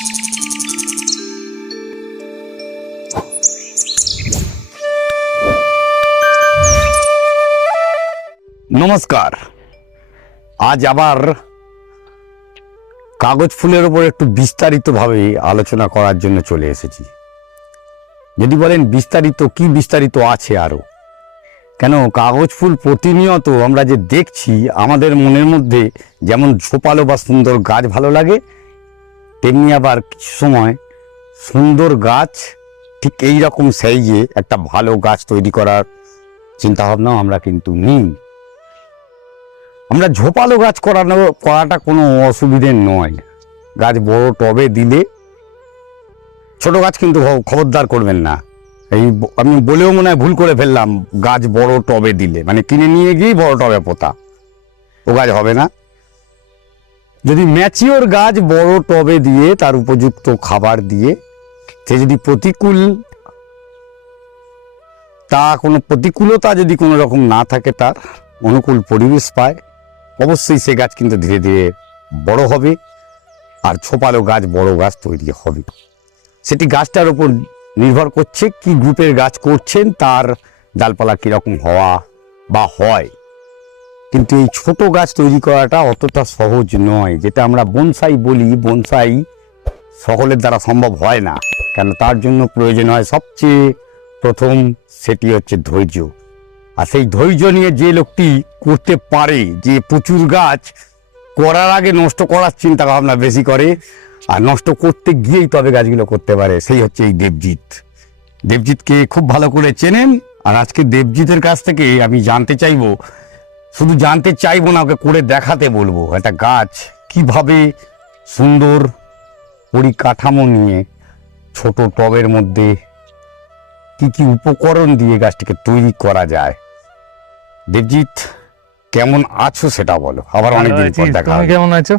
নমস্কার। আজ আবার কাগজ ফুলের উপর একটু বিস্তারিতভাবে আলোচনা করার জন্য চলে এসেছি। যদি বলেন বিস্তারিত, কি বিস্তারিত আছে আরও? কেন, কাগজ ফুল প্রতিনিয়ত আমরা যে দেখছি, আমাদের মনের মধ্যে যেমন ঝোপালো বা সুন্দর গাছ ভালো লাগে, তেমনি আবার কিছু সময় সুন্দর গাছ ঠিক এই রকম সাইজে একটা ভালো গাছ তৈরি করার চিন্তাভাবনাও আমরা কিন্তু নিই। আমরা ঝোপালো গাছ করাটা কোনো অসুবিধে নয়। গাছ বড় টবে দিলে, ছোট গাছ কিন্তু খবরদার করবেন না। আমি বলেও মনে হয় ভুল করে ফেললাম, গাছ বড় টবে দিলে, মানে কিনে নিয়ে গিয়েই বড় টবে পোতা, ও গাছ হবে না। যদি ম্যাচিওর গাছ বড় টবে দিয়ে তার উপযুক্ত খাবার দিয়ে, সে যদি প্রতিকূলতা যদি কোনো রকম না থাকে, তার অনুকূল পরিবেশ পায়, অবশ্যই সে গাছ কিন্তু ধীরে ধীরে বড় হবে আর ছোপালো গাছ বড় গাছ তৈরি হবে। সেটি গাছটার উপর নির্ভর করছে কি গ্রুপের গাছ করছেন, তার ডালপালা কীরকম হওয়া বা হয়। কিন্তু এই ছোট গাছ তৈরি করাটা অতটা সহজ নয়। যেটা আমরা বনসাই বলি, বনসাই সকলের দ্বারা সম্ভব হয় না। কেন, তার জন্য প্রয়োজন হয় সবচেয়ে প্রথম, সেটি হচ্ছে ধৈর্য। আর সেই ধৈর্য নিয়ে যে লোকটি করতে পারে, যে প্রচুর গাছ করার আগে নষ্ট করার চিন্তা ভাবনা বেশি করে আর নষ্ট করতে গিয়েই তবে গাছগুলো করতে পারে, সেই হচ্ছে এই দেবজিৎ। দেবজিৎকে খুব ভালো করে চেনেন। আর আজকে দেবজিতের কাছ থেকে আমি জানতে চাইবো, শুধু জানতে চাইবো না, ওকে করে দেখাতে বলবো একটা গাছ কিভাবে সুন্দর পরিকাঠামো নিয়ে ছোট টবের মধ্যে কি কি উপকরণ দিয়ে গাছটিকে তৈরি করা যায়। দেবজিৎ, কেমন আছো সেটা বলো। আবার অনেকদিন পর দেখা। তুমি কেমন আছো?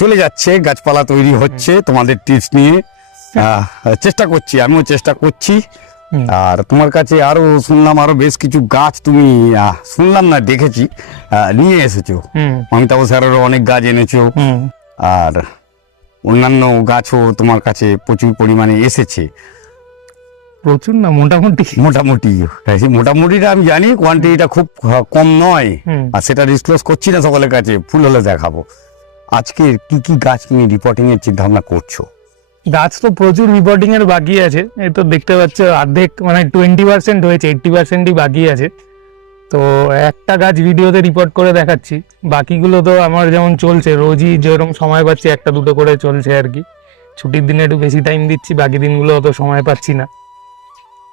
চলে যাচ্ছে, গাছপালা তৈরি হচ্ছে তোমাদের টিপস নিয়ে। চেষ্টা করছি, আমিও চেষ্টা করছি। আর তোমার কাছে আরো শুনলাম আরো বেশ কিছু গাছ তুমি শুনলাম না, দেখেছি নিয়ে এসেছো। অমিতাভ স্যারেরও অনেক গাছ এনেছো, আর অন্যান্য গাছও তোমার কাছে প্রচুর পরিমাণে এসেছে। প্রচুর না, মোটামুটিটা আমি জানি, কোয়ান্টিটিটা খুব কম নয়। আর সেটা ডিসক্লোজ করছি না সকলের কাছে, ফুল হলে দেখাবো। আজকে কি কি গাছ তুমি রিপোর্টিং এর চিন্তা ভাবনা করছো? গাছ তো প্রচুর রিপোর্টিং এর বাকি আছে। এই তো দেখতে পাচ্ছ অর্ধেক, মানে 20% হয়েছে, 80%ই বাকি আছে। তো একটা গাছ ভিডিওতে রিপোর্ট করে দেখাচ্ছি, বাকিগুলো তো আমার যেমন চলছে, রোজই যেরকম সময় পাচ্ছি একটা দুটো করে চলছে আর কি। ছুটির দিনে একটু বেশি টাইম দিচ্ছি, বাকি দিনগুলো অত সময় পাচ্ছি না।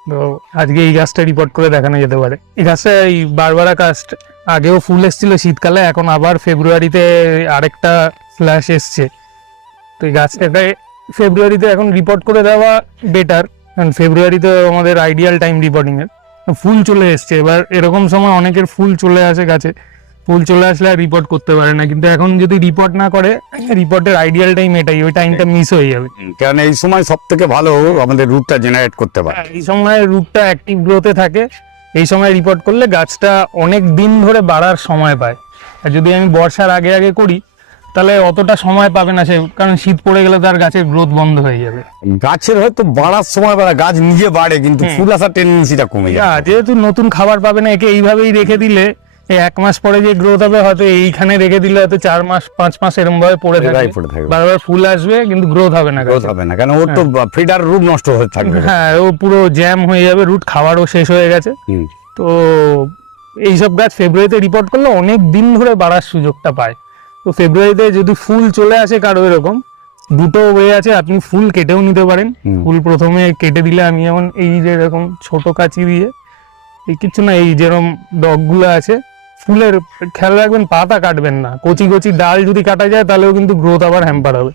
তো আজকে এই গাছটা রিপোর্ট করে দেখানো যেতে পারে। এই গাছটা এই বারবারা কাস্ট, আগেও ফুল এসেছিল শীতকালে, এখন আবার ফেব্রুয়ারিতে আরেকটা ফ্ল্যাশ এসছে। তো এই গাছটাকে ফেব্রুয়ারিতে এখন রিপোর্ট করে দেওয়া বেটার, কারণ ফেব্রুয়ারিতে আমাদের আইডিয়াল টাইম রিপোর্টিংয়ের। ফুল চলে এসছে, এবার এরকম সময় অনেকের ফুল চলে আসে গাছে, ফুল চলে আসলে আর রিপোর্ট করতে পারে না। কিন্তু এখন যদি রিপোর্ট না করে, রিপোর্টের আইডিয়াল টাইম এটাই, ওই টাইমটা মিস হয়ে যাবে। কারণ এই সময় সব থেকে ভালো আমাদের রুটটা জেনারেট করতে পারে। এই সময় রুটটা অ্যাক্টিভ গ্রোথে থাকে। এই সময় রিপোর্ট করলে গাছটা অনেক দিন ধরে বাড়ার সময় পায়। আর যদি আমি বর্ষার আগে আগে করি, তাহলে অতটা সময় পাবে না সে, কারণ শীত পড়ে গেলে তার গাছের গ্রোথ বন্ধ হয়ে যাবে। গাছের হয়তো বাড়ার সময় বাড়ে, গাছ নিজে বাড়ে, কিন্তু ফুল আসার টেন্ডেন্সিটা কমে যায়। যেহেতু নতুন খাবার পাবে না, একে এইভাবেই রেখে দিলে এই 1 মাস পরে যে গ্রোথ হবে, হয়তো এইখানে রেখে দিলে হয়তো 4 মাস 5 মাস এরকম ভাবে পড়ে থাকবে, বারবার ফুল আসবে কিন্তু গ্রোথ হবে না। কেন, ওর তো ফিডার রুট নষ্ট হয়ে থাকবে। হ্যাঁ, ও পুরো জ্যাম হয়ে যাবে, রুট খাওয়ারও শেষ হয়ে গেছে। তো এইসব গাছ ফেব্রুয়ারিতে রিপোর্ট করলে অনেক দিন ধরে বাড়ার সুযোগটা পায়। তো ফেব্রুয়ারিতে যদি ফুল চলে আসে কারো, এরকম দুটো ওয়ে আছে, আপনি ফুল কেটেও নিতে পারেন। ফুল প্রথমে কেটে দিলে, আমি যেমন এই যে এরকম ছোট কাঁচি দিয়ে, এই কিছু না, এই যেরকম ডগগুলো আছে, ফুলের খেয়াল রাখবেন পাতা কাটবেন না। কচি কচি ডাল যদি কাটা যায় তাহলেও কিন্তু গ্রোথ আবার হ্যাম্পার হবে।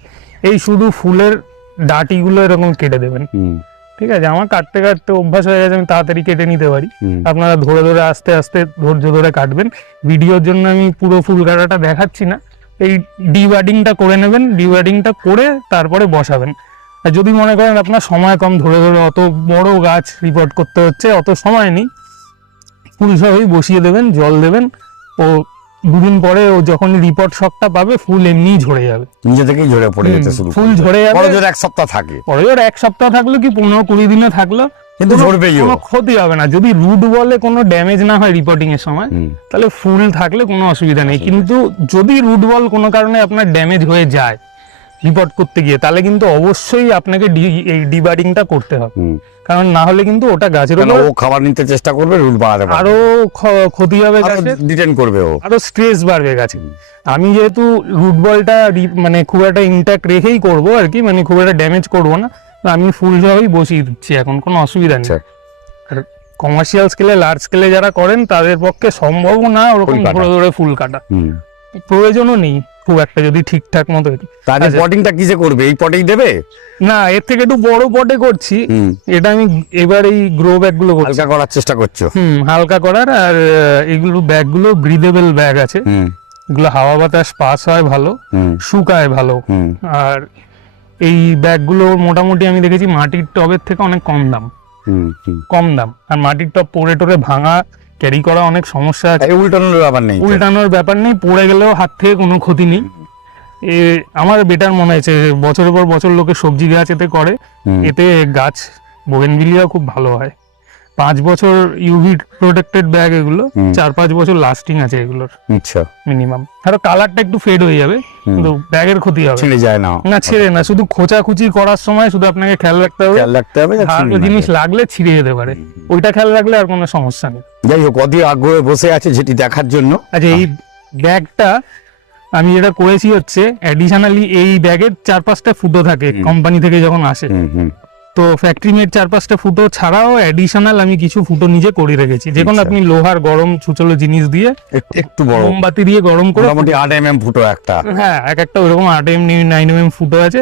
এই শুধু ফুলের ডাটিগুলো এরকম কেটে দেবেন, ঠিক আছে? আমার কাটতে কাটতে অভ্যাস হয়ে গেছে, আমি তাড়াতাড়ি কেটে নিতে পারি। আপনারা ধরে ধরে আস্তে আস্তে ধৈর্য ধরে কাটবেন। ভিডিওর জন্য আমি পুরো ফুল কাটাটা দেখাচ্ছি না। এই ডিওয়ার্ডিংটা করে নেবেন, ডিওয়ার্ডিংটা করে তারপরে বসাবেন। আর যদি মনে করেন আপনার সময় কম, ধরে ধরে অত বড় গাছ রিপোর্ট করতে হচ্ছে, অত সময় নেই, ফুল সবই বসিয়ে দেবেন, জল দেবেন, ও দুদিন পরে ও যখন রিপোর্ট শকটা পাবে ফুল এমনিই ঝরে যাবে, নিজে থেকেই ঝরে পড়ে যেতে শুরু ফুল করবে। ঝরে যাবে। বড় জোর 1 সপ্তাহ থাকে, পরে ওর 1 সপ্তাহ থাকলো কি 15-20 দিনে থাকলো, কিন্তু ঝরবেই ও। কোনো ক্ষতি হবে না যদি রুট বলে কোনো ড্যামেজ না হয় রিপোর্টিং এর সময়, তাহলে ফুল থাকলে কোনো অসুবিধা নেই। কিন্তু যদি রুট বল কোনো কারণে আপনার ড্যামেজ হয়ে যায় রিপোর্ট করতে গিয়ে, তাহলে কিন্তু অবশ্যই আপনাকে এই ডিবারিংটা করতে হবে, কারণ না হলে কিন্তু ওটা গাছের কেন উপর ও খাবার নিতে চেষ্টা করবে, রুট বাড়াতে পারবে, আরো ক্ষতি হবে গাছের, ডিটেন করবে ও, আরো স্ট্রেস বাড়বে গাছে। আমি যেহেতু রুট বলটা মানে খুব একটা ইনট্যাক্ট রেখেই করব আর কি, মানে খুব একটা ড্যামেজ করবো না, তো আমি ফুল সবই বসিয়ে দিচ্ছি এখন, কোনো অসুবিধা নেই। আচ্ছা। আর কমার্শিয়াল স্কেলে লার্জ স্কেলে যারা করেন তাদের পক্ষে সম্ভবও না ওরকম ফুল কাটা। ধরে ধরে ফুল কাটা, প্রয়োজনও নেই খুব একটা যদি ঠিকঠাক মতো। তাহলে আচ্ছা। পটিংটা কিসে করবে, এই পটেই দেবে? না, এর থেকে একটু বড় পটে করছি, এটা আমি এবার এই গ্রো ব্যাগ গুলো করছি, হালকা করার চেষ্টা করছো? হালকা করার। আর এগুলো ব্যাগ গুলো ব্রিদেবল ব্যাগ আছে, এগুলো হাওয়া বাতাস পাস হয় ভালো, শুকায় ভালো। আর এই ব্যাগগুলো মোটামুটি আমি দেখেছি মাটির টবের থেকে অনেক কম দাম। আর মাটির টব পড়ে টরে ভাঙা, ক্যারি করা অনেক সমস্যা আছে, উল্টানোর ব্যাপার নেই, উল্টানোর ব্যাপার নেই, পড়ে গেলেও হাত থেকে কোনো ক্ষতি নেই। আমার বেটার মনে হয়েছে, বছরের পর বছর লোকে সবজি গাছ এতে করে, এতে গাছ বোগেনভিলিয়া খুব ভালো হয়। 5 বছর ইউভি প্রোটেক্টেড ব্যাগ এগুলো, 4-5 বছর লাস্টিং আছে এগুলোর আচ্ছা, মিনিমাম। ধরো কালারটা একটু ফেড হয়ে যাবে, কিন্তু ব্যাগের ক্ষতি হবে ছিঁড়ে যায় না? না, ছিঁড়ে না, শুধু খোঁচাখুচি করার সময় শুধু আপনাকে খেয়াল রাখতে হবে, খেয়াল রাখতে হবে, ভালো জিনিস লাগলে ছিঁড়ে যেতে পারে, ওইটা খেয়াল রাখলে আর কোনো সমস্যা নেই। যাই হোক, অধীর আগ্রহে বসে আছে যেটি দেখার জন্য। আচ্ছা, এই ব্যাগটা আমি যেটা করেছি হচ্ছে অ্যাডিশনালি এই ব্যাগের 4-5টা ফুটো থাকে কোম্পানি থেকে যখন আসে, তো ফ্যাক্টরি মেড 4-5টা ফুটো ছাড়াও অ্যাডিশনাল আমি কিছু ফুটো নিজে করে রেখেছি, যেখানে আপনি লোহার গরম ছুচলো জিনিস দিয়ে একটু বড় মোমবাতি দিয়ে গরম করে, মোটামুটি 8 mm ফুটো একটা, হ্যাঁ এক একটা ওইরকম 8 mm 9 mm ফুটো আছে,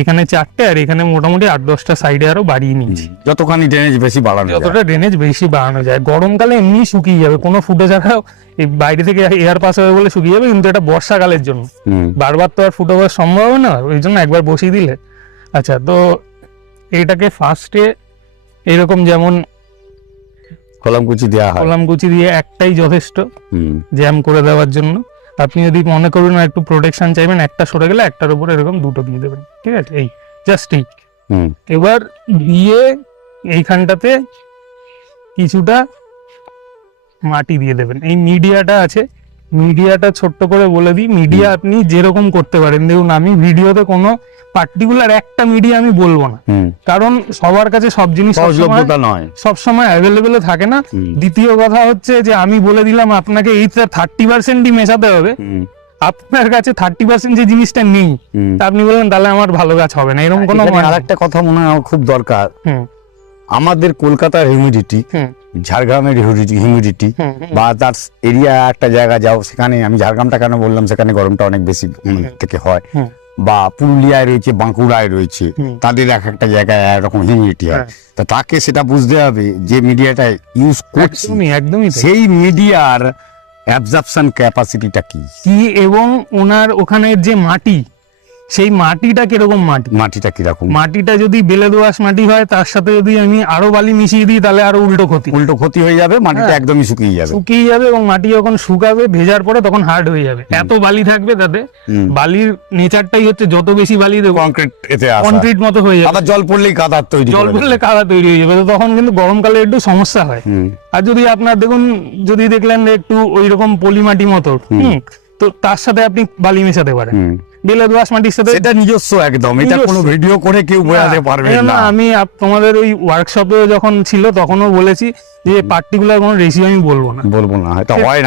এখানে 4টে, আর এখানে মোটামুটি 8-10টা সাইডে আরো বাড়িয়ে নিয়েছি, যতখানি ড্রেনেজ বেশি বাড়ানো যায়। যতটা ড্রেনেজ বেশি বাড়ানো যায়। গরমকালে এমনি শুকিয়ে যাবে, কোনো ফুটো ছাড়াও এই বাইরে থেকে এয়ার পাস হবে বলে শুকিয়ে যাবে, কিন্তু এটা বর্ষাকালের জন্য, বারবার তো আর ফুটো হওয়ার সম্ভব হবে না, ওই জন্য একবার বসিয়ে দিলে। আচ্ছা, তো এইটাকে ফার্স্টে এরকম যেমন কলামকুচি দেওয়া হয়, কলামকুচি দিয়ে একটাই যথেষ্ট জ্যাম করে দেওয়ার জন্য। আপনি যদি মনে করুন একটু প্রোটেকশন চাইবেন, একটা সরে গেলে একটার উপরে এরকম দুটো দিয়ে দেবেন, ঠিক আছে? এই জাস্ট এই। এবার দিয়ে এইখানটাতে কিছুটা মাটি দিয়ে দেবেন। এই মিডিয়াটা আছে, মিডিয়াটা ছোট্ট করে বলে দিই, মিডিয়া আপনি যেরকম করতে পারেন। দেখুন, আমি ভিডিওতে কোনো পার্টিকুলার একটা মিডিয়া আমি বলবো না, কারণ সবার কাছে সব জিনিস সবসময় অ্যাভেলেবেল থাকে না। দ্বিতীয় কথা হচ্ছে যে আমি বলে দিলাম আপনাকে এই 30%ই মেশাতে হবে, আপনার কাছে 30% যে জিনিসটা নেই, তা আপনি বললেন তাহলে আমার ভালো গাছ হবে না, এরকম কোনো। আরেকটা কথা মনে হয় আমার খুব দরকার, আমাদের কলকাতার হিউমিডিটি, ঝাড়গ্রামের হিউমিডিটি, বা তার এরিয়া একটা জায়গা যাও, সেখানে আমি ঝাড়গ্রামটা কেন বললাম, সেখানে গরমটা অনেক বেশি থেকে হয়, বা পুরুলিয়ায় রয়েছে, বাঁকুড়ায় রয়েছে, তাদের এক একটা জায়গায় একরকম হিউমিডিটি হয়। তা তাকে সেটা বুঝতে হবে যে মিডিয়াটা ইউজ করছি, একদমই সেই মিডিয়ার অ্যাবজর্পশন ক্যাপাসিটিটা কি, এবং ওনার ওখানের যে মাটি, সেই মাটিটা কিরকম মাটিটা কিরকম, মাটিটা যদি বেলে দোআঁশ মাটি হয়, তার সাথে যদি আমি আরো বালি মিশিয়ে দিই, তাহলে আরো উল্টো ক্ষতি হয়ে যাবে, মাটিটা একদমই শুকিয়ে যাবে, এবং মাটি যখন শুকাবে ভেজার পরে তখন হার্ড হয়ে যাবে, এত বালি থাকবে তাতে। বালির নেচারটাই হচ্ছে যত বেশি বালি দেবো কংক্রিট মতো হয়ে যাবে, আবার জল পড়লেই কাদা তৈরি হয়ে যাবে, তো তখন কিন্তু গরমকালে একটু সমস্যা হয়। আর যদি আপনার দেখুন, যদি দেখলেন একটু ওই রকম পলিমাটি মতো, তো তার সাথে আপনি বালি মেশাতে পারেন, বেলে দোআঁশ মাটির সাথে, এটা নিজস্ব একদম, এটা কোনো ভিডিও করে কেউ বোঝাতে পারবে না। আমি তোমাদের ওই ওয়ার্কশপে যখন ছিল তখনও বলেছি যে পার্টিকুলার কোনো রেশিও আমি বলবো না, এটা হয়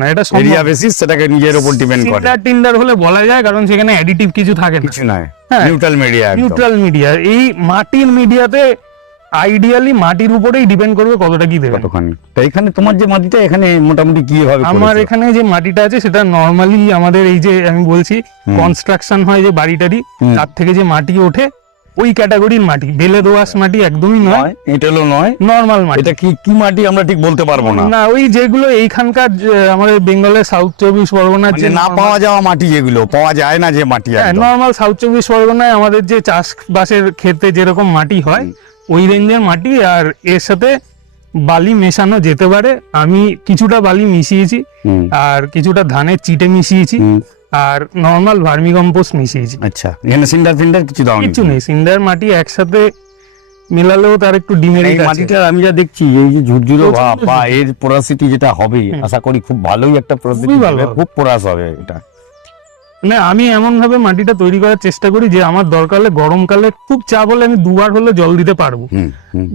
না, এটা এরিয়া বেসিস, সেটাকে নিজের উপর ডিপেন্ড করে। টিন্ডার হলে বলা যায়, কারণ সেখানে অ্যাডিটিভ কিছু থাকে না, কিছু নাই, নিউট্রাল মিডিয়া। এই মাটির মিডিয়াতে আইডিয়ালি মাটির উপরেই ডিপেন্ড করবে কতটা কি দেবে, কতখানি। তো এখানে তোমার যে মাটিটা, এখানে মোটামুটি কি হবে? আমার এখানে যে মাটিটা আছে সেটা নরমালি আমাদের এই যে আমি বলছি কনস্ট্রাকশন হয় যে বাড়িটারি, তার থেকে যে মাটি ওঠে ওই ক্যাটাগরির মাটি, বেলে দোআঁশ মাটি একদমই নয়, এঁটেলও নয়, নরমাল মাটি। এটা কি মাটি আমরা ঠিক বলতে পারবো না, ওই যেগুলো এইখানকার আমাদের বেঙ্গলের সাউথ 24 পরগনার যে না পাওয়া যাওয়া মাটি, যেগুলো পাওয়া যায় না যে মাটি, নরমাল সাউথ 24 পরগনায় আমাদের যে চাষবাসের ক্ষেত্রে যেরকম মাটি হয়, ওই রেঞ্জের মাটি। আর এর সাথে বালি মেশানো যেতে পারে, আমি কিছুটা বালি মিশিয়েছি, আর কিছুটা ধানের চিটে মিশিয়েছি, আর নর্মাল ভার্মি কম্পোস্ট মিশিয়েছি। আচ্ছা, এখানে সিন্ডার ফিন্ডার কিছু দাও? কিছু নেই, সিন্ডার মাটি একসাথে মেলালেও তার একটু ডিমেরিট আছে। মাটিটা আমি যা দেখছি এই যে ঝুরঝুরো প্রচন্ড ভাব বা এর পোরাসিটি যেটা হবে, আশা করি খুব ভালোই একটা পোরাসিটি ভালো হবে, হবে। খুব পোরাস হবে এটা। মানে আমি এমন ভাবে মাটিটা তৈরি করার চেষ্টা করি যে আমার দরকার হলে গরমকালে খুব চাপ হলে আমি 2 বার হলে জল দিতে পারবো,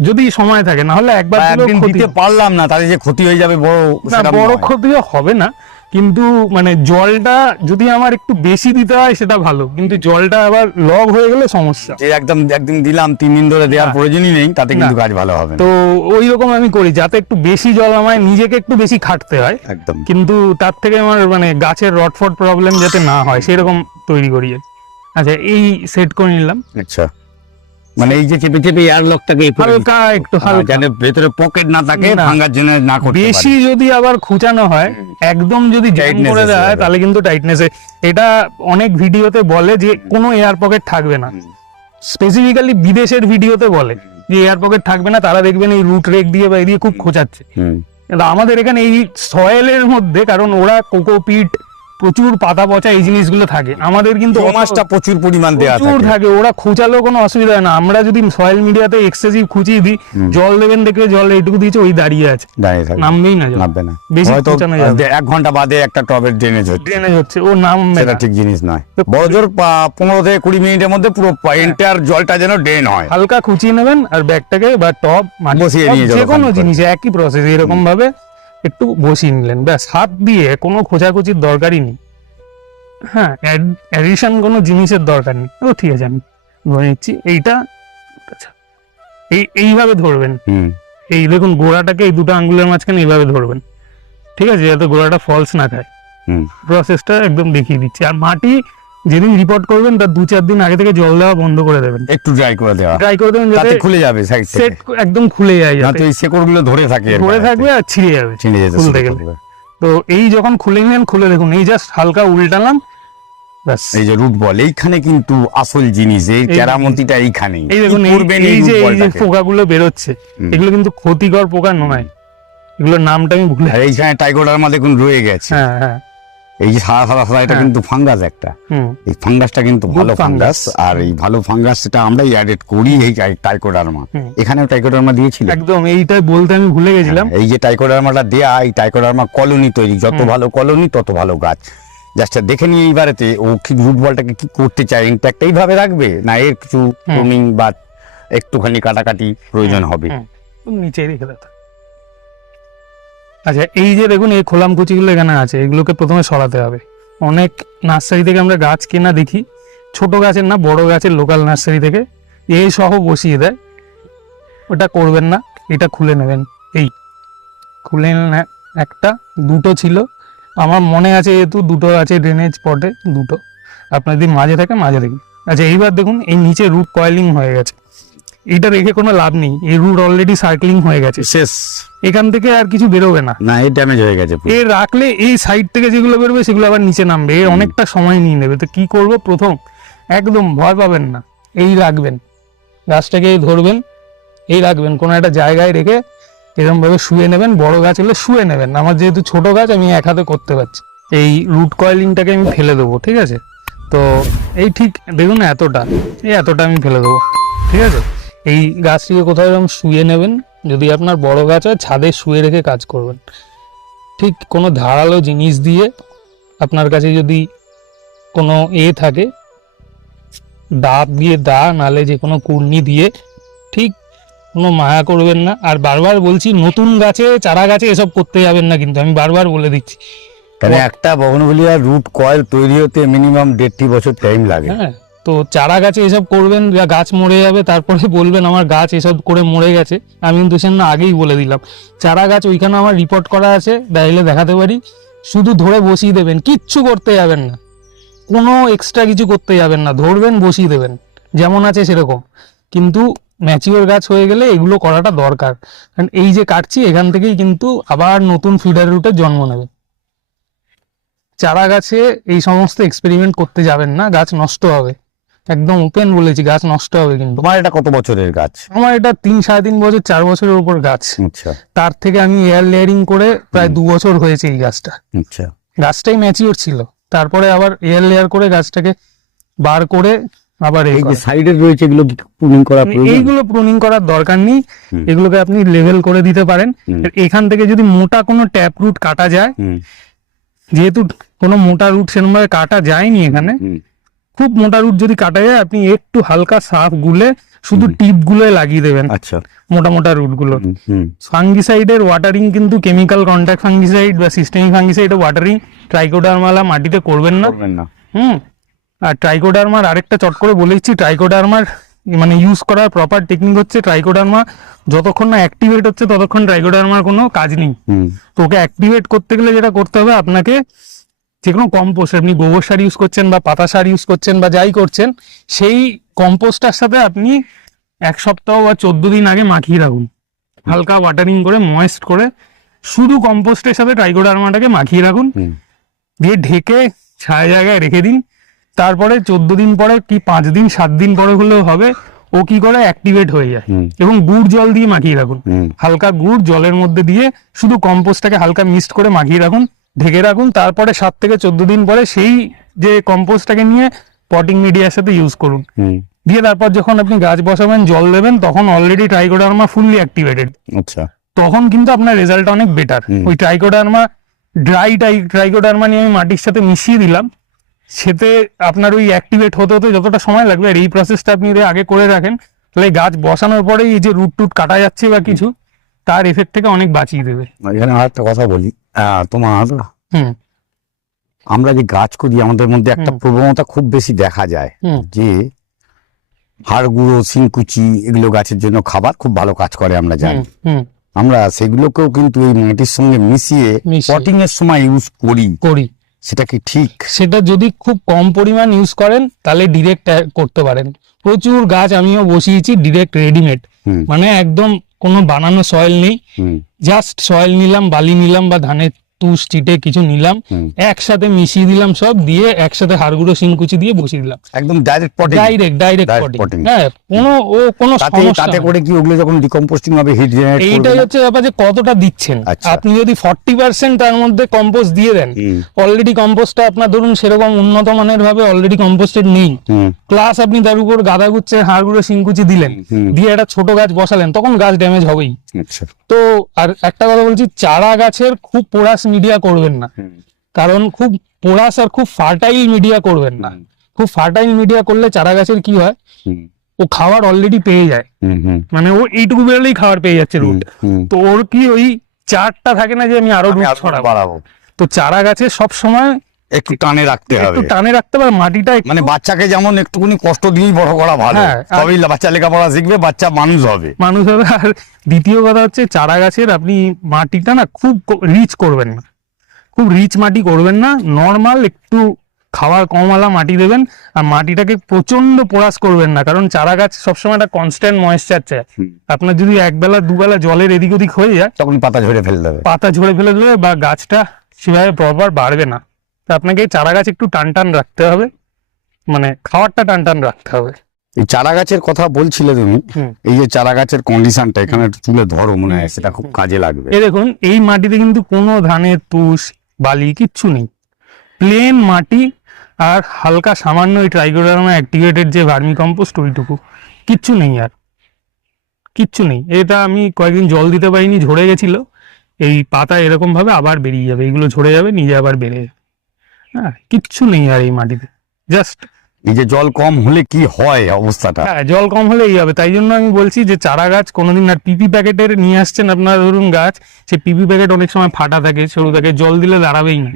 যদি সময় থাকে, না হলে একবার দিলেও একদিন ক্ষতি দিতে পারলাম না, তাহলে যে ক্ষতি হয়ে যাবে বড়, না, সেটা বড় নয়। ক্ষতিও হবে না, কিন্তু মানে জলটা যদি আমার একটু বেশি দিতে হয় সেটা ভালো, কিন্তু জলটা আবার লগ হয়ে গেলে সমস্যা। যে একদম একদিন দিলাম 3 দিন ধরে দেওয়ার না। প্রয়োজনই নেই, তাতে কিন্তু না। কাজ ভালো হবে না। তো ওই রকম আমি করি যাতে একটু বেশি জল আমায় নিজেকে একটু বেশি খাটতে হয়, একদম। কিন্তু তার থেকে আমার মানে গাছের রটফট প্রবলেম যাতে না হয় সেরকম তৈরি করি। আচ্ছা, এই সেট করে নিলাম, আচ্ছা, মানে এই যে চেপে চেপে এয়ার লকটাকে হালকা একটু হালকা, যেন ভেতরে পকেট না থাকে, না। ভাঙার জন্য না করতে পারে। বেশি যদি আবার খুঁচানো হয়, একদম যদি জ্যাম Tightness করে এসে দেওয়া হয়, যাবে। তাহলে কিন্তু টাইটনেসে, এটা অনেক ভিডিওতে বলে যে কোনো এয়ার পকেট থাকবে না, স্পেসিফিক্যালি বিদেশের ভিডিওতে বলে যে এয়ার পকেট থাকবে না, তারা দেখবেন এই রুট রেক দিয়ে বা এই দিয়ে খুব খোঁচাচ্ছে। কিন্তু আমাদের এখানে এই সয়েলের মধ্যে, কারণ ওরা কোকোপিট, প্রচুর পাতা পচা এই জিনিসগুলো থাকে, আমাদের কিন্তু অত- মাছটা প্রচুর পরিমাণ দেওয়া প্রচুর থাকে। থাকে, ওরা খুঁচালেও কোনো অসুবিধা হয় না। আমরা যদি সয়েল মিডিয়াতে এক্সেসিভ খুঁচিয়ে দিই, জল দেবেন দেখবে জল এইটুকু দিয়েছে, ওই দাঁড়িয়ে আছে, দাঁড়িয়ে থাকে, নামবেই না জল, নামবে না। বেশি হয়তো খোঁচানো যাবে। 1 ঘন্টা বাদে একটা টবের ড্রেনেজ হচ্ছে, ড্রেনেজ হচ্ছে, ও নামবে সেটা না। ঠিক জিনিস নয়। তো- বড় জোর 15 থেকে 20 মিনিটের মধ্যে পুরো এন্টার জলটা যেন ড্রেন হয়। হালকা খুঁচিয়ে নেবেন আর ব্যাগটাকে বা টব বসিয়ে নিয়ে যে যতক্ষণ কোনো করে। জিনিস একই প্রসেস, এরকম ভাবে একটু বসিয়ে নিলেন, ব্যাস। হাত দিয়ে কোনো খোঁচাখুচির দরকারই নেই, হ্যাঁ, অ্যাডিশন কোনো জিনিসের দরকার নেই। ও ঠিক আছে, আমি ধরে নিচ্ছি এইটা। আচ্ছা, এইভাবে ধরবেন, এই দেখুন গোড়াটাকে এই দুটো আঙ্গুলের মাঝখানে এইভাবে ধরবেন, ঠিক আছে, যাতে গোড়াটা ফলস না খায়। প্রসেসটা একদম দেখিয়ে দিচ্ছি। আর মাটি যেদিন রিপোর্ট করবেন তার 2-4 দিন আগে থেকে জল দেওয়া বন্ধ করে দেবেন, একটু ড্রাই করে দেওয়া, ট্রাই করে দেবেন তাতে যাতে খুলে যাবে সাইড সেট থেকে। একদম খুলে যায়, না যাতে তো এই শেকড়গুলো ধরে থাকে, এর ধরে গায়ে। থাকবে আর ছিঁড়ে যাবে ছিঁড়ে যেতে খুলতে শুরু গেলে। করবে। তো এই যখন খুলে নিলেন, খুলে দেখুন এই জাস্ট হালকা উল্টালাম, ব্যাস। এই যে রুট বল, এইখানে কিন্তু আসল জিনিস, এই কেরামতিটা এইখানেই। এই দেখুন, কি করবেন এই যে root এই যে ballটাকে? পোকাগুলো বেরোচ্ছে, এগুলো কিন্তু ক্ষতিকর পোকা নয়, এগুলোর নামটা আমি ভুলে, আর এইখানে টাইকোডার্মা দেখুন রয়ে গেছে, হ্যাঁ হ্যাঁ, এই যে সাদা সাদা সাদা, এটা হ্যাঁ। কিন্তু ফাঙ্গাস একটা। হুম, এই ফাঙ্গাসটা কিন্তু ভালো Good ফাঙ্গাস, fungus। আর এই ভালো ফাঙ্গাস সেটা আমরাই অ্যাডেড করি এই টাইকোডার্মা। হুম। এখানেও টাইকোডার্মা দিয়েছিল। একদম এইটাই বলতে আমি ভুলে গেছিলাম। এই যে টাইকোডার্মাটা দেয়া, এই টাইকোডার্মা কলোনি তৈরি, যত ভালো কলোনি তত ভালো গাছ। জাস্ট দেখে নিয়ে এইবারেতে ও কি রুট বলটাকে কি করতে চায়, ইনট্যাক্ট এইভাবে রাখবে না এর কিছু প্রুনিং বা একটুখানি কাটাকাটি প্রয়োজন হবে। হুম, নিচে রেখে দাও। আচ্ছা, এই যে দেখুন এই খোলাম কুচিগুলো এখানে আছে, এগুলোকে প্রথমে সরাতে হবে। অনেক নার্সারি থেকে আমরা গাছ কেনা দেখি, ছোট গাছের না, বড় গাছের লোকাল নার্সারি থেকে এই সহ বসিয়ে দেয়, ওটা করবেন না। এটা খুলে নেবেন, এই খুলে নিলেন। একটা দুটো ছিল আমার মনে আছে, যেহেতু দুটো আছে ড্রেনেজ স্পটে, দুটো আপনার যদি মাঝে থাকে মাঝে দেখুন। আচ্ছা, এইবার দেখুন এই নিচে রুট কয়েলিং হয়ে গেছে, এইটা রেখে কোনো লাভ নেই, এই রুট অলরেডি সার্কেলিং হয়ে গেছে, শেষ এখান থেকে আর কিছু বেরোবে না। না, এই ড্যামেজ হয়ে গেছে পুরো। এ রাখলে এই সাইড থেকে যেগুলো বেরোবে সেগুলো আবার নিচে নামবে, এর অনেকটা সময় নিয়ে নেবে। তো কি করব, প্রথম একদম ভয় পাবেন না, এই রাখবেন, গাছটাকে এই ধরবেন, এই রাখবেন কোনো একটা জায়গায় রেখে এরকম ভাবে শুয়ে নেবেন। বড় গাছ হলে শুয়ে নেবেন, আমার যেহেতু ছোট গাছ আমি এক হাতে করতে পারছি। এই রুট কয়েলিংটাকে আমি ফেলে দেবো, ঠিক আছে। তো এই ঠিক দেখুন এতটা, এই এতটা আমি ফেলে দেবো, ঠিক আছে। এই গাছটিকে কোথাও এরকম শুয়ে নেবেন, যদি আপনার বড় গাছ হয় ছাদে শুয়ে রেখে কাজ করবেন। ঠিক কোনো ধারালো জিনিস দিয়ে, আপনার কাছে যদি কোনো থাকে, দাঁত দিয়ে নালে যে কোনো কুর্নি দিয়ে, ঠিক কোনো মায়া করবেন না। আর বারবার বলছি, নতুন গাছে চারা গাছে এসব করতে যাবেন না, কিন্তু আমি বারবার বলে দিচ্ছি। কারণ একটা বগনভেলিয়া রুট কয়েল তৈরি হতে মিনিমাম 1.5 বছর টাইম লাগে। হ্যাঁ, তো চারা গাছে এসব করবেন, যা গাছ মরে যাবে, তারপরে বলবেন আমার গাছ এসব করে মরে গেছে। আমি কিন্তু সে না আগেই বলে দিলাম, চারা গাছ ওইখানে আমার রিপোর্ট করা আছে, চাইলে দেখাতে পারি। শুধু ধরে বসিয়ে দেবেন, কিচ্ছু করতে যাবেন না, কোনো এক্সট্রা কিছু করতে যাবেন না, ধরবেন বসিয়ে দেবেন যেমন আছে সেরকম। কিন্তু ম্যাচিওর গাছ হয়ে গেলে এগুলো করাটা দরকার, কারণ এই যে কাটছি এখান থেকেই কিন্তু আবার নতুন ফিডার রুটের জন্ম নেবে। চারা গাছে এই সমস্ত এক্সপেরিমেন্ট করতে যাবেন না, গাছ নষ্ট হবে। একদম ওপেন বলেছি, গাছ নষ্ট হবে কিন্তু। তোমার এটা কত বছরের গাছ? আমার এটা 3-3.5 বছর 4 বছরের উপর গাছ। আচ্ছা তার থেকে আমি এয়ার লেয়ারিং করে প্রায় 2 বছর হয়েছে এই গাছটা। আচ্ছা। গাছটাই ম্যাচিওর ছিল, তারপরে আবার এয়ার লেয়ার করে গাছটাকে বার করে আবার এই যে সাইডে রয়েছে এগুলো প্রুনিং করা প্রয়োজন? এইগুলো প্রুনিং করার দরকার নেই, এগুলোকে আপনি লেভেল করে দিতে পারেন। এখান থেকে যদি মোটা কোনো ট্যাপ রুট কাটা যায়, যেহেতু কোনো মোটা রুট সেরকম ভাবে কাটা যায়নি এখানে, খুব মোটা রুট যদি কাটা যায় আপনি একটু হালকা সাফ গুলে শুধু টিপ গুলো লাগিয়ে দেবেন। আচ্ছা। মোটা মোটা রুট গুলো। ফাঙ্গিসাইডের ওয়াটারিং কিন্তু কেমিক্যাল কন্ট্যাক্ট ফাঙ্গিসাইড বা সিস্টেমিক ফাঙ্গিসাইড ওয়াটারিং ট্রাইকোডার্মালা মাটিতে করবেন না। আর ট্রাইকোডার্মার আরেকটা চট করে বলেছি, ট্রাইকোডার্মার মানে ইউজ করার প্রপার টেকনিক হচ্ছে ট্রাইকোডার্মা যতক্ষণ না অ্যাক্টিভেট হচ্ছে ততক্ষণ ট্রাইকোডার্মার কোনো কাজ নেই। তো ওকে অ্যাক্টিভেট করতে গেলে যেটা করতে হবে আপনাকে, যে কোনো কম্পোস্ট, আপনি গোবর সার ইউজ করছেন বা পাতা সার ইউজ করছেন বা যাই করছেন, সেই কম্পোস্টটার সাথে আপনি 1 সপ্তাহ বা 14 দিন আগে মাখিয়ে রাখুন, হালকা ওয়াটারিং করে ময়েস্ট করে শুধু কম্পোস্টের সাথে ট্রাইকোডার্মাটাকে মাখিয়ে রাখুন, দিয়ে ঢেকে ছায়া জায়গায় রেখে দিন। তারপরে 14 দিন পরে কি 5 দিন 7 দিন পরে হলেও হবে, ও কি করে অ্যাক্টিভেট হয়ে যায়। এবং গুড় জল দিয়ে মাখিয়ে রাখুন, হালকা গুড় জলের মধ্যে দিয়ে শুধু কম্পোস্টটাকে হালকা মিক্সড করে মাখিয়ে রাখুন, ঢেকে রাখুন। তারপরে 7 থেকে 14 দিন পরে সেই যে কম্পোস্টটাকে নিয়ে পটিং মিডিয়ার সাথে ইউজ করুন, দিয়ে তারপর যখন আপনি গাছ বসাবেন জল দেবেন তখন অলরেডি ট্রাইকোডার্মা ফুললি অ্যাক্টিভেটেড। আচ্ছা। তখন কিন্তু আপনার রেজাল্ট অনেক বেটার। ওই ট্রাইকোডার্মা ট্রাইকোডার্মা নিয়ে আমি মাটির সাথে মিশিয়ে দিলাম, সেতে আপনার ওই অ্যাক্টিভেট হতে হতে যতটা সময় লাগবে, আর এই প্রসেসটা আপনি যদি আগে করে রাখেন তাহলে গাছ বসানোর পরে এই যে রুট টুট কাটা যাচ্ছে বা কিছু, তার এফেক্ট থেকে অনেক বাঁচিয়ে দেবে। এখানে আর একটা কথা বলি, তোমার আমরা যে গাছ করি আমাদের মধ্যে একটা প্রবণতা খুব বেশি দেখা যায় যে হাড় গুঁড়ো শিংকুচি এগুলো গাছের জন্য খাবার খুব ভালো কাজ করে আমরা জানি। আমরা সেগুলোকেও কিন্তু এই মাটির সঙ্গে মিশিয়ে পটিং এর সময় ইউজ করি। সেটা কি ঠিক? সেটা যদি খুব কম পরিমাণ ইউজ করেন তাহলে ডিরেক্ট করতে পারেন। প্রচুর গাছ আমিও বসিয়েছি ডিরেক্ট রেডিমেড, মানে একদম কোনো বানানো সয়েল নেই, জাস্ট সয়েল নিলাম, বালি নিলাম বা ধানের তুষ চিটে কিছু নিলাম, একসাথে মিশিয়ে দিলাম সব, দিয়ে একসাথে হাড়গুঁড়ো শিংকুচি দিয়ে বসিয়ে দিলাম, একদম ডাইরেক্ট পটিং। হ্যাঁ, কোনো সমস্যা তাতে করে কি ওগুলো যখন ডিকম্পোস্টিং হবে হিট জেনারেট করবে? এইটাই হচ্ছে ব্যাপার যে কতটা দিচ্ছেন। আপনি যদি 40% তার মধ্যে কম্পোস্ট দিয়ে দেন, অলরেডি কম্পোস্টটা আপনার ধরুন সেরকম উন্নত মানের ভাবে অলরেডি কম্পোস্টেড নেই, প্লাস আপনি তার উপর গাদা গুচ্ছে হাড়গুঁড়ো শিংকুচি দিলেন, দিয়ে একটা ছোট গাছ বসালেন, তখন গাছ ড্যামেজ হবেই। তো আর একটা কথা বলছি, চারা গাছের খুব পোরাস মিডিয়া করবেন না, কারণ খুব পোরাস আর খুব ফার্টাইল মিডিয়া করবেন না। খুব ফার্টাইল মিডিয়া করলে চারা গাছের কি হয়, ও খাবার অলরেডি পেয়ে যায়, মানে ও এইটুকু বেরোলেই খাবার পেয়ে যাচ্ছে রুট। তো ওর কি ওই চারটা থাকে না যে আমি আরো রুট ছড়াবো। তো চারা গাছে সব সময় একটু টানে রাখতে হবে, একটু টানে রাখতে হবে, মাটিটা মানে বাচ্চাকে যেমন একটুখানি কষ্ট দিয়েই বড় করা ভালো, তবেই বাচ্চা লেখাপড়া শিখবে, বাচ্চা মানুষ হবে। আর দ্বিতীয় কথা হচ্ছে চারা গাছের আপনি মাটিটা না খুব রিচ করবেন না, খুব রিচ মাটি করবেন না, নর্মাল একটু খাবার কমওয়ালা মাটি দেবেন। আর মাটিটাকে প্রচন্ড পোরাস করবেন না, কারণ চারা গাছ সবসময় একটা কনস্ট্যান্ট ময়েশ্চার চায়। আপনার যদি একবেলা দুবেলা জলের এদিক ওদিক হয়ে যায় তখন পাতা ঝরে ফেলে দেবে বা গাছটা সেভাবে প্রপার বাড়বে না। তো আপনাকে চারা গাছ একটু টান রাখতে হবে, মানে খাবারটা টান রাখতে হবে। এই চারা গাছের কথা বলছিলে তুমি, এই যে চারা গাছের কন্ডিশনটা এখানে একটু তুলে ধরো, মনে হয় সেটা খুব কাজে লাগবে। এই দেখুন, এই মাটিতে কিন্তু কোনো ধানের তুষ বালি কিচ্ছু নেই, প্লেন মাটি, আর হালকা সামান্য ওই ট্রাইকোডার্মা অ্যাক্টিভেটেড যে ভার্মি কম্পোস্ট ওইটুকু, কিচ্ছু নেই, আর কিচ্ছু নেই। এটা আমি কয়েকদিন জল দিতে পারিনি, ঝরে গেছিল। এই পাতা এরকম ভাবে আবার বেরিয়ে যাবে, এইগুলো ঝরে যাবে, নিজে আবার বেড়ে যাবে। হ্যাঁ, কিচ্ছু নেই আর এই মাটিতে। জাস্ট এই যে জল কম হলে কি হয় অবস্থাটা? হ্যাঁ, জল কম হলে এই হবে। তাই জন্য আমি বলছি যে চারা গাছ কোনোদিন, আর পিপি প্যাকেটের নিয়ে আসছেন আপনার ধরুন গাছ, সেই পিপি প্যাকেট অনেক সময় ফাটা থাকে, সরু থাকে, জল দিলে দাঁড়াবেই না।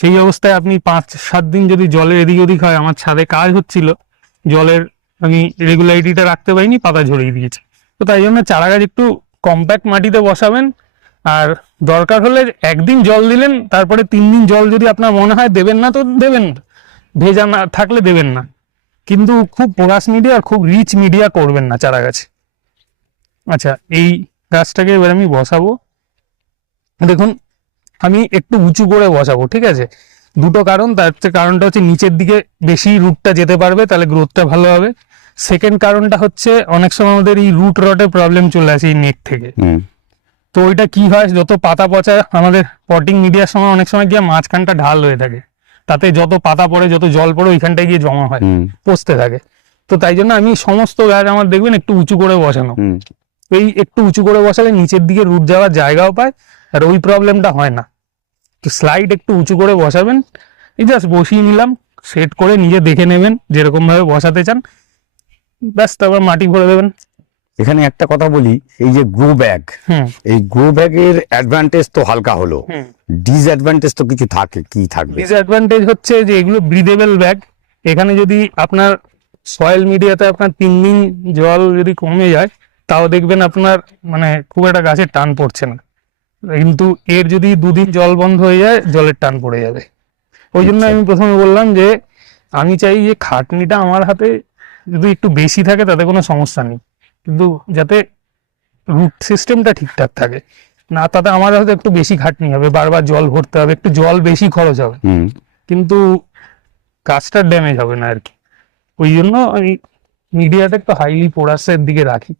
সেই অবস্থায় আপনি 5-7 দিন যদি জলের এদিক ওদিক হয়, আমার ছাদে কাজ হচ্ছিল, জলের আমি রেগুলারিটিটা রাখতে পারিনি, পাতা ঝরিয়ে দিয়েছে। তো তাই জন্য চারা গাছ একটু কম্প্যাক্ট মাটিতে বসাবেন, আর দরকার হলে একদিন জল দিলেন, তারপরে 3 দিন জল যদি আপনার মনে হয় দেবেন না তো দেবেন না, ভেজা না থাকলে দেবেন না, কিন্তু খুব পোরাস মিডিয়া আর খুব রিচ মিডিয়া করবেন না চারা গাছে। আচ্ছা, এই গাছটাকে এবার আমি বসাবো। দেখুন, আমি একটু উঁচু করে বসাবো, ঠিক আছে? দুটো কারণ, তার কারণটা হচ্ছে নিচের দিকে বেশি রুটটা যেতে পারবে, তাহলে গ্রোথটা ভালো হবে। সেকেন্ড কারণটা হচ্ছে অনেক সময় আমাদের এই রুট রটের প্রবলেম চলে আসে এই নেট থেকে। তো ওইটা কি হয়, যত পাতা পচা আমাদের পটিং মিডিয়ার সময় অনেক সময় গিয়ে মাঝখানটা ঢাল হয়ে থাকে, তাতে যত পাতা পড়ে যত জল পড়ে ওইখানটায় গিয়ে জমা হয়, পচতে থাকে। তো তাই জন্য আমি সমস্ত গাছ আমার দেখবেন একটু উঁচু করে বসানো। এই একটু উঁচু করে বসালে নিচের দিকে রুট যাওয়ার জায়গাও পায়, আর ওই প্রবলেমটা হয় না। তো স্লাইড একটু উঁচু করে বসাবেন, এই জাস্ট বসিয়ে নিলাম, সেট করে নিজে দেখে নেবেন যেরকম ভাবে বসাতে চান, ব্যাস তারপর মাটি ভরে দেবেন। এখানে একটা কথা বলি, এই যে গ্রো ব্যাগ, এই গ্রো ব্যাগের অ্যাডভান্টেজ তো হালকা হলো, ডিসঅ্যাডভান্টেজ তো কিছু থাকে, কি থাকবে? ডিসঅ্যাডভান্টেজ হচ্ছে যে এগুলো ব্রিদেবল ব্যাগ। এখানে যদি আপনার সয়েল মিডিয়াতে আপনার 3 দিন জল যদি কমে যায়, তাও দেখবেন আপনার মানে খুব একটা গাছের টান পড়ছে না। কিন্তু এর যদি 2 দিন জল বন্ধ হয়ে যায়, জলের টান পড়ে যাবে। ওই জন্য আমি প্রথমে বললাম যে আমি চাই যে খাটনিটা আমার হাতে যদি একটু বেশি থাকে তাতে কোনো সমস্যা নেই, কিন্তু যাতে রুট সিস্টেমটা ঠিকঠাক থাকে না, তাতে আমার হয়তো একটু বেশি খাটনি হবে, বারবার জল ভরতে হবে, একটু জল বেশি খরচ হবে, কিন্তু গাছটার ড্যামেজ হবে না আর কি। ওই জন্য আমি মিডিয়াটা একটু হাইলি পোরাসের দিকে রাখি।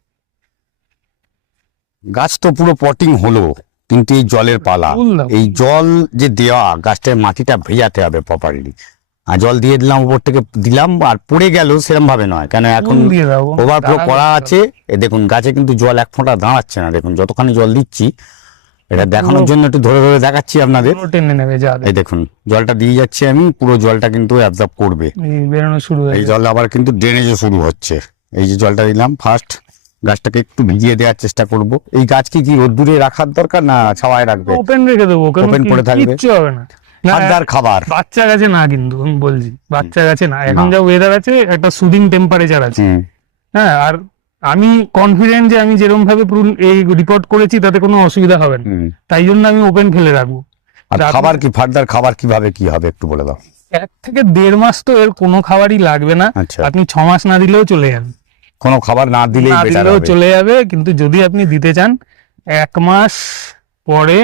গাছ তো পুরো পটিং হলো, কিন্তু এই জলের পালা, এই জল যে দেওয়া, গাছটার মাটিটা ভেজাতে হবে প্রপারলি। আর জল দিয়ে দিলাম, উপর থেকে দিলাম আর পড়ে গেল সেরকম ভাবে নয়, কেন এখন ওভারফ্লো করা আছে। দেখুন গাছে কিন্তু জল এক ফোঁটা দাঁড়াচ্ছে না, দেখুন যতখানি জল দিচ্ছি, এটা দেখানোর জন্য একটু ধরে ধরে দেখাচ্ছি আপনাদের। এই দেখুন জলটা দিয়ে যাচ্ছি আমি, পুরো জলটা কিন্তু অ্যাবজর্ব করবে, বেরোনো শুরু হয়ে এই জল আবার কিন্তু ড্রেনেজও শুরু হচ্ছে। এই যে জলটা দিলাম ফার্স্ট, গাছটাকে একটু ভিজিয়ে দেওয়ার চেষ্টা করব। এই গাছ কি রোদ্দুরে রাখার দরকার না ছাওয়ায় রাখবে? ওপেন রেখে দেবো, ওপেন করে থাকবে, কিচ্ছু হবে না। খাদ্যার খাবার বাচ্চা গাছে না, কিন্তু আমি বলছি বাচ্চা গাছে না। এখন যা ওয়েদার আছে, একটা সুদিং টেম্পারেচার আছে, হ্যাঁ। আর আমি কনফিডেন্ট যে আমি যেরকম ভাবে এই রিপোর্ট করেছি তাতে কোনো অসুবিধা হবে না, তাই জন্য আমি ওপেন ফেলে রাখবো। আর খাবার কি, ফার্দার খাবার কিভাবে কি হবে একটু বলে দাও। 1 থেকে 1.5 মাস তো এর কোনো খাবারই লাগবে না, আপনি 6 মাস না দিলেও চলে যাবে, কোনো খাবার না দিলেই চলে যাবে। কিন্তু যদি আপনি দিতে চান 1 মাস পরে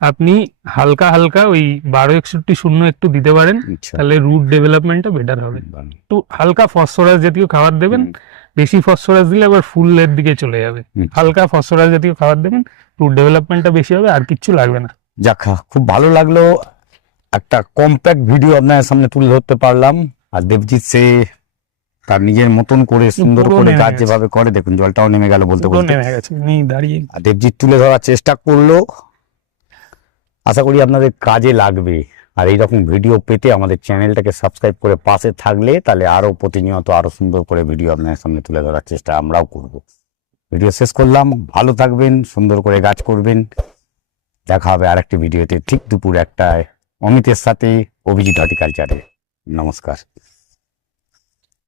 আপনি হালকা হালকা ওই 1261 একটু দিতে পারেন, তাহলে রুট ডেভেলপমেন্টটা বেটার হবে। একটু হালকা ফসফরাস জাতীয় খাবার দেবেন, বেশি ফসফরাস দিলে আবার ফুলের দিকে চলে যাবে। হালকা ফসফরাস জাতীয় খাবার দেবেন, রুট ডেভেলপমেন্টটা বেশি হবে, আর কিচ্ছু লাগবে না। যাক, খুব ভালো লাগলো, একটা কম্প্যাক্ট ভিডিও আপনার সামনে তুলে ধরতে পারলাম। আর দেবজিৎ সে তার নিজের মতন করে সুন্দর করে গাছ যেভাবে করে, দেখুন জলটাও নেমে গেল বলতে বলতে, আর দেবজিৎ তুলে ধরার চেষ্টা করলো। আশা করি আপনাদের কাজে লাগবে। আর এইরকম ভিডিও পেতে আমাদের চ্যানেলটাকে সাবস্ক্রাইব করে পাশে থাকলে, তাহলে আরো প্রতিনিয়ত আরো সুন্দর করে ভিডিও আপনাদের সামনে তুলে ধরার চেষ্টা আমরাও করব। ভিডিও শেষ করলাম, ভালো থাকবেন, সুন্দর করে গাছ করবেন। দেখা হবে আরেকটি ভিডিওতে ঠিক দুপুর 1টায় অমিতের সাথে, অভিজিৎ হর্টিকালচারে। নমস্কার।